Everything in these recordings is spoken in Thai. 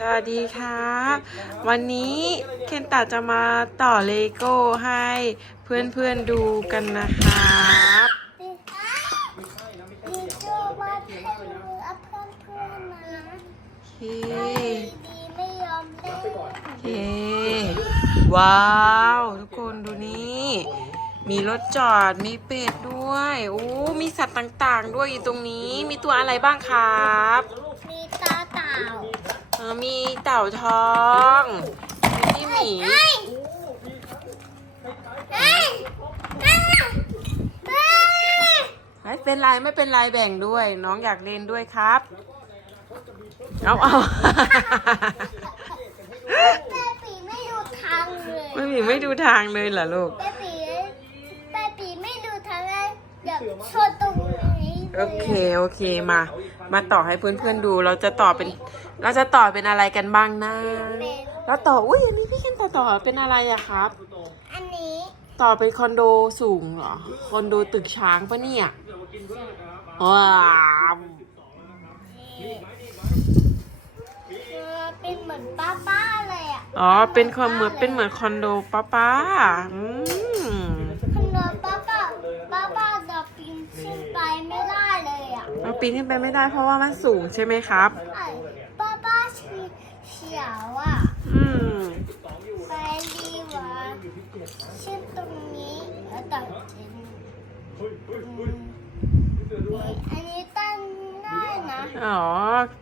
สวัสดีครับ วันนี้เคนตาจะมาต่อเลโก้ให้เพื่อนๆดูกันนะครับมีชื่อนมือเพื่อนเพื่อนนะโอเคดีไม่ยอมเล่นโอเคว้าว ทุกคนดูนี่ มีรถจอดมีเป็ดด้วยโอ้มีสัตว์ต่างๆ ด้วยอยู่ตรงนี้มีตัวอะไรบ้างครับ ต่าทองมีหมีเฮ้ยเฮ้ยเฮ้ยเฮ้ยไม่เป็นไรไม่เป็นไรแบ่งด้วย น้องอยากเล่นด้วยครับ เอาเอาแม่ปีไม่ดูทางเลยไม่มีไม่ดูทางเลยเหรอลูกแม่ปีแม่ปีไม่ดูทางเลยเดี๋ยวชนตรงนี้ลยโอเค โอเคมา มาต่อให้เพื่อนๆดู เราจะต่อเป็น เราจะต่อเป็นอะไรกันบ้างนะเป็นเราต่อ อุ้ยอันนี้พี่เคนต่อต่อเป็นอะไรอะครับ อันนี้ ต่อเป็นคอนโดสูงเหรอ คอนโดตึกช้างปะเนี่ยว้าวเออเป็นเหมือนป้าป้าๆเลยอะ อ๋อ เป็นคอนเหมือนเป็นเหมือนคอนโดป้าป้าอืม ขนมป้าป้าป้าป้าเราปีนขึ้นไปไม่ได้เลยอะ เรา ปีนขึ้นไปไม่ได้เพราะว่ามันสูงใช่ไหมครับไอ้ป้าป้าชีเขียวอะ อืมไปดีกว่าชื่อตรงนี้แล้วต่อจริงอันนี้ตั้งได้นะ อ๋อ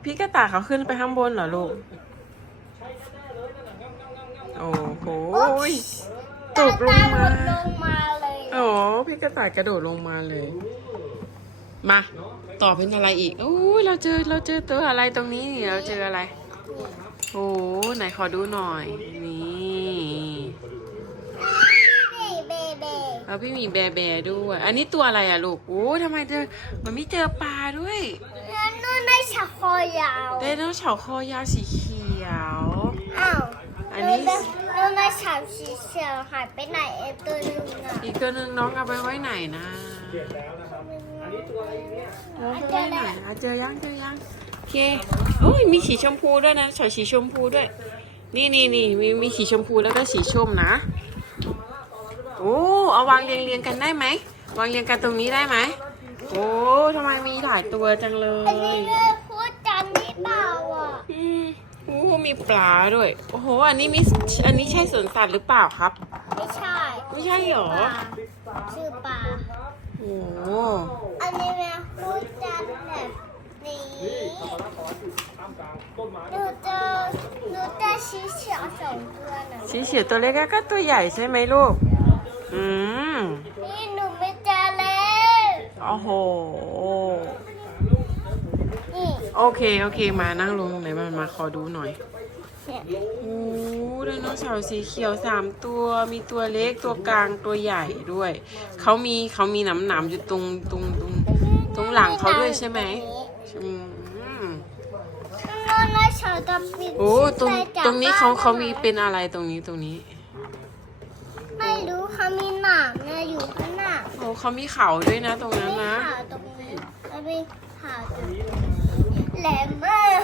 พี่กระต่ายเขาขึ้นไปข้างบนเหรอลูก โอ้โหตกลงหมมาดลงมาเลยโอ้พี่กระต่ายกระโดดลงมาเลย มาต่อเป็นอะไรอีกโอ้ยเราเจอเราเจอตัวอะไรตรงนี้นี่เราเจออะไรโอ้ไหนขอดูหน่อย นี่นี่เบเบแล้วพี่หมีแบร์แบร์ด้วย อันนี้ตัวอะไรอะลูกโอ้ทำไมเจอมันไม่เจอปลาด้วยแล้วนู่นได้ชักคอยาวไดโนเสาร์คอยาวสีเขียวอ้าวอันนี้นู่นได้ฉากสีเขียวหายไปไหนเอตัวนึงอะอีกตัวหนึ่งน้องเอาไปไว้ไหนนะ เอาไปไว้ไหนอะเจอยังเจอยังโอเคโอ้ยมีสีชมพูด้วยนะฉอยสีชมพูด้วย นี่นี่นี่มีมีสีชมพูแล้วก็สีส้มนะโอ้เอาวางเรียงเรียงกันได้ไหมวางเรียงกันตรงนี้ได้ไหมโอ้ทำไมมีหลายตัวจังเลอันนี้ยเรื่องพูดจันนี่เปล่าอะอืมโอ้มีปลาด้วย โอ้โห อันนี้มี อันนี้ใช่สวนสัตว์หรือเปล่าครับ ไม่ใช่ไม่ใช่หรอ ปลาชื่อปลาโอ้โหอั นนี้แม่พูดจันแบบนี้หนูเจอหนูเจอสีเขียวสองตัวนะสีเขียวตัวเล็กก็ตัวใหญ่ใช่ไหมลูก อืม นี่หนูไม่เจอเลยโอ้โหนี่โอเค โอเค มานั่งลงตรงไหนมามาขอดูหน่อยเนี่ยโอ้ไดโนเสาร์สีเขียวสามตัว มีตัวเล็กตัวกลางตัวใหญ่ด้วย เขามีเขามีหนามหนามๆอยู่ตรงตรงตรง ตรงหลังเขาด้วยใช่ไหมอืมนอนแล้วเฉาจะปิดโอ้ตรงไปจากตรงนี้เขาบ้เขามีเป็นอะไรตรงนี้ตรงนี้ ไม่รู้เขามีหนามนะอยู่ข้างหน้าโอ้เขามีเขาด้วยนะ ตรงนั้นไม่นะผ่าตรงนี้แล้วไม่ผ่าตรงนี้แหลมมาก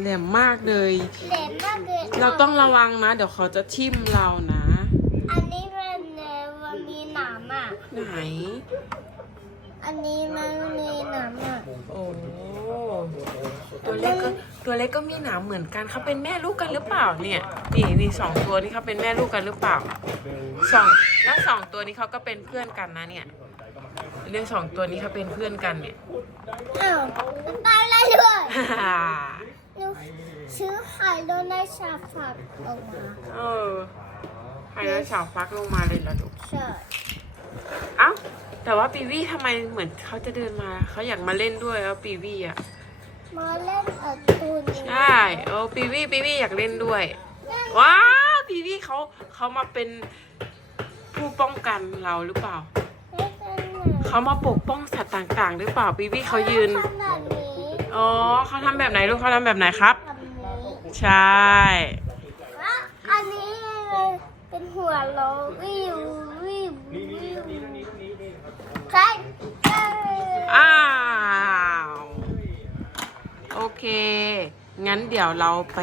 แหลมมากเลย แหลมมากเลยเราต้องระวังนะ เดี๋ยวเขาจะทิ่มเรานะ อันนี้มันเอ่อมันมีหนามอะไหน อันนี้มันมีหนามอะโอ้ตัวเล็กก็ตัวเล็กก็มีหนามเหมือนกันเขาเป็นแม่ลูกกันหรือเปล่าเนี่ยนี่นี่สองตัวนี้เขาเป็นแม่ลูกกันหรือเปล่าสองแล้วสองตัวนี้เขาก็เป็นเพื่อนกันนะเนี่ยเรื่องสองตัวนี้เขาเป็นเพื่อนกันเนี่ยอ้าวมันไปแล้วด้วยหนูซื้อไข่โดนัทชาฝักออกมาเออไฮไดรสาวฟักลงมาเลยละลูกใช่เอ้า แต่ว่าปีวี่ทำไมเหมือนเขาจะเดินมา เขาอยากมาเล่นด้วยแล้วปีวี่อะ มาเล่นอัดตูนใช่เออปีวี่ปีวี่อยากเล่นด้วย ว้าวปีวี่เขาเขามาเป็นผู้ป้องกันเราหรือเปล่าไม่เป็นไรเขามาปกป้องสัตว์ต่างๆ หรือเปล่าปีวี่เขายืนขนาดนี้อ๋อเขาทำแบบไหนลูกเขาทำแบบไหนครับ แบบนี้ใช่ อะอันนี้เป็นหัวโลวิววิววิวใช่ใช่ อ้าว โอเค งั้นเดี๋ยวเราไป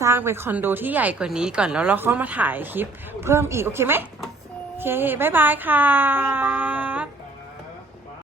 สร้างเป็นคอนโดที่ใหญ่กว่านี้ก่อนแล้วเราเข้ามาถ่ายคลิปเพิ่มอีก โอเคไหม โอเคบายบายค่ะ